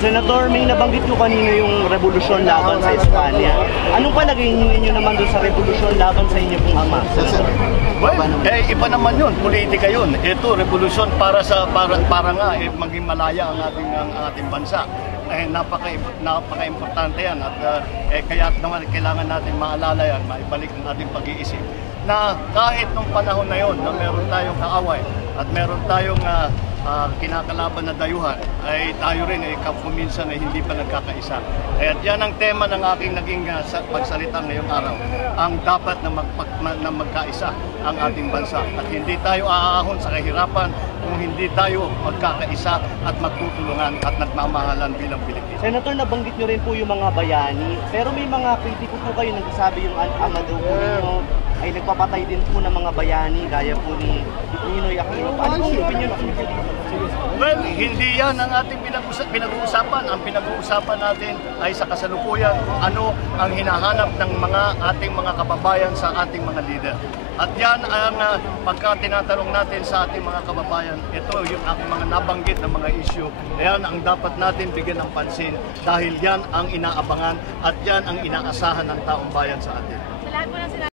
Senator, may nabanggit ko kanina yung revolusyon laban sa Espanya. Anong palagay niyo naman doon sa revolusyon laban sa inyo pong ama? Well, iba naman yun, politika yun. Ito, revolusyon para nga maging malaya ang ating bansa. Napaka-importante yan at kaya naman kailangan natin maalala yan, maibalik ang ating pag-iisip na kahit nung panahon na yon na meron tayong kaaway at meron tayong kinakalaban na dayuhan, ay tayo rin ay kuminsan ay hindi pa nagkakaisa. Kaya yan ang tema ng aking naging pagsalita ngayong araw, ang dapat na magkaisa ang ating bansa at hindi tayo aahon sa kahirapan kung hindi tayo magkakaisa at magtutulungan at nagmamahalan bilang Pilipinas. Senator, nabanggit nyo rin po yung mga bayani, pero may mga kritiko po kayo nagsasabi yung ama daw po ninyo ay nagpapatay din po ng mga bayani gaya po ni Ninoy Aquino. Ano po yung opinion po? Well, hindi yan ang ating pinag-uusapan. Ang pinag-uusapan natin ay sa kasalukuyan kung ano ang hinahanap ng ating mga kababayan sa ating mga leader. At yan ang pagka tinatanong natin sa ating mga kababayan, ito yung aking mga nabanggit na mga issue. Yan ang dapat natin bigyan ng pansin dahil yan ang inaabangan at yan ang inaasahan ng taong bayan sa atin. Sa lahat po ng